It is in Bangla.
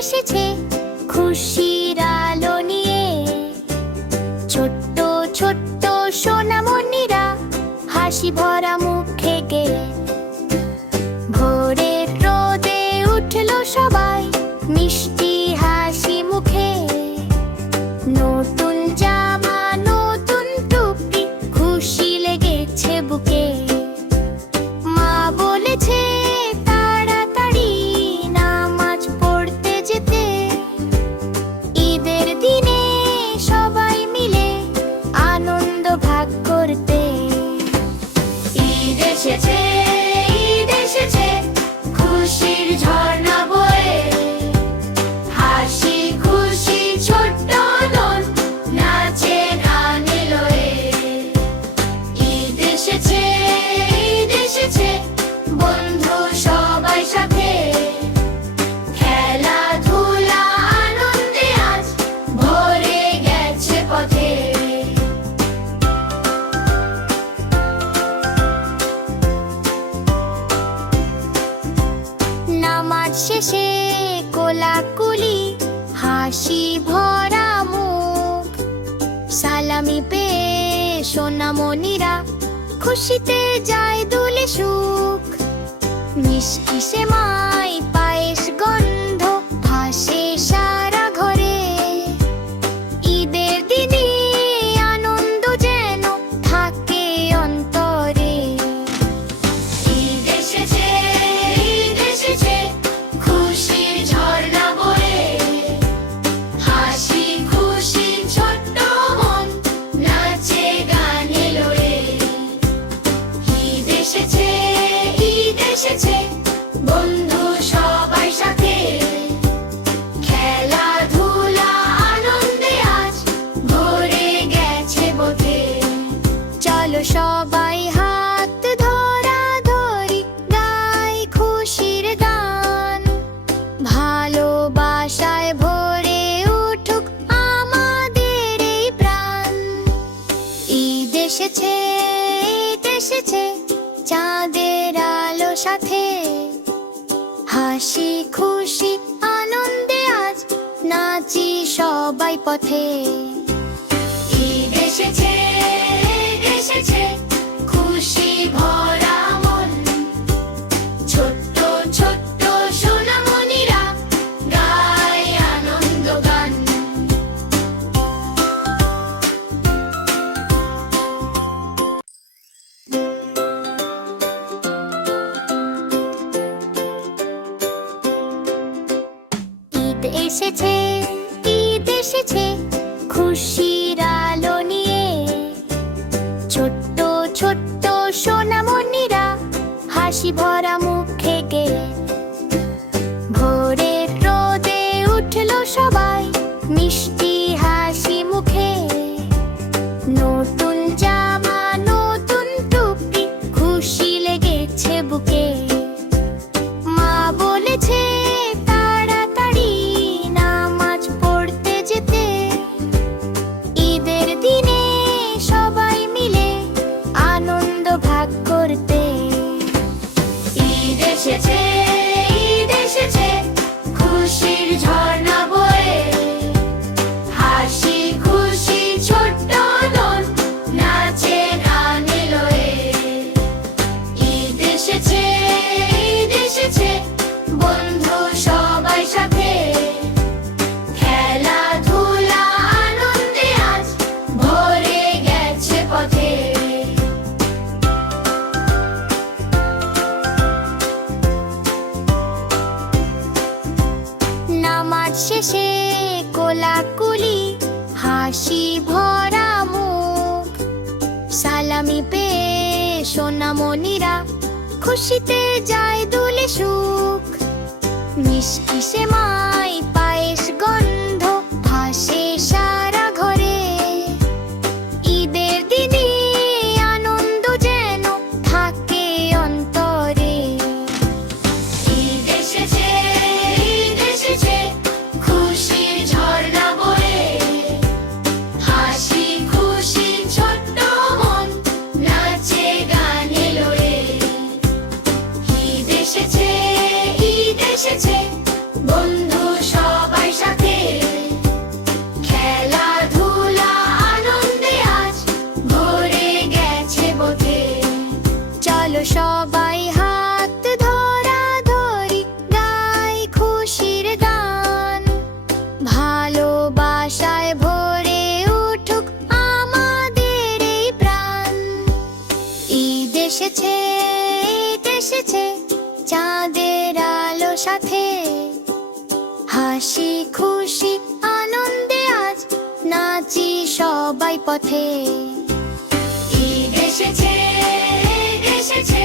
এসেছে খুশির আলো নিয়ে। ছোট্ট ছোট্ট সোনামণিরা হাসি ভরা মুখে গেয়ে। ভোরের রোদে উঠলো সবাই মিষ্টি হাসি মুখে। নতুন জামা নতুন টুপি খুশি লেগেছে বুকে। মা বলেছে তাড়াতাড়ি নামাজ পড়তে যেতে। ঈদের দিনে সবাই মিলে আনন্দ ভাগ করতে। ঈদ এসেছে, ঈদ এসেছে, খুশির ঝর্ণা বয়ে। হাসি খুশি ছোট্ট মন নাচে গানে লয়ে। ঈদ এসেছে, ঈদ এসেছে, বন্ধু সবাই সাথে। খেলাধুলা আনন্দে আজ ভরে গেছে পথে। নামাজ শেষে কোলাকুলি হাসি ভরা মুখ। সালামি পেয়ে সোনামণিরা খুশিতে যায় দুলে সুখ। মিষ্টি সেমাই পায়েস গন্ধ ভাসে সারা ঘরে। ঈদের দিনে আনন্দ যেন থাকে অন্তরে। ঈদ এসেছে, ঈদ এসেছে, খুশির ঝর্ণা বয়ে। হাসি খুশি ছোট্ট মন নাচে গানে লয়ে। ঈদ এসেছে, ঈদ এসেছে, বন্ধু সবাই সাথে। খেলাধুলা আনন্দে আজ ভরে গেছে বোধে। চলো সবাই হাত ধরা ধরি গাই খুশির গান। ভালোবাসায় ভরে উঠুক আমাদের এই প্রাণ। ঈদ এসেছে, ঈদ এসেছে, চাঁদের আলো সাথে। হাসি খুশি আনন্দে আজ নাচি সবাই পথে। ঈদ এসেছে, ঈদ এসেছে, খুশি ভরা মন। ছোট্ট ছোট্ট সোনামণিরা গায় আনন্দ গান। ঈদ এসেছে, ঈদ এসেছে, খুশির আলো নিয়ে। ছোট্ট ছোট্ট সোনামণিরা হাসি ভরা মুখে গেয়ে। ভোরের রোদে উঠলো সবাই মিষ্টি হাসি মুখে। নতুন জামা নতুন টুপি খুশি লেগেছে বুকে। মা বলেছে তাড়াতাড়ি নামাজ পড়তে যেতে। ঈদের দিনে সবাই মিলে আনন্দ ভাগ করতে। ঈদ এসেছে, ঈদ এসেছে, খুশির ঝর্ণা বয়ে। হাসি খুশি ছোট্ট মন নাচে গানে লয়ে। ঈদ এসেছে, ঈদ এসেছে, বন্ধু সবাই সাথে। খেলাধুলা আনন্দে আজ ভরে গেছে পথে। নামাজ শেষে কোলাকুলি হাসি ভরা মুখ। সালামি পেয়ে সোনামণিরা খুশিতে যায় দুলে সুখ। মিষ্টি সেমাই পায়েস গন্ধ ভাসে সারা ঘরে। ঈদের দিনে আনন্দ যেন থাকে অন্তরে। ঈদ এসেছে, ঈদ এসেছে, খুশির ঝর্ণা বয়ে। হাসি খুশি ছোট্ট মন নাচে গানে লয়ে। ঈদ এসেছে, ঈদ এসেছে, বন্ধু হাসি খুশি আনন্দে আজ নাচি সবাই পথে। ঈদ এসেছে, ঈদ এসেছে,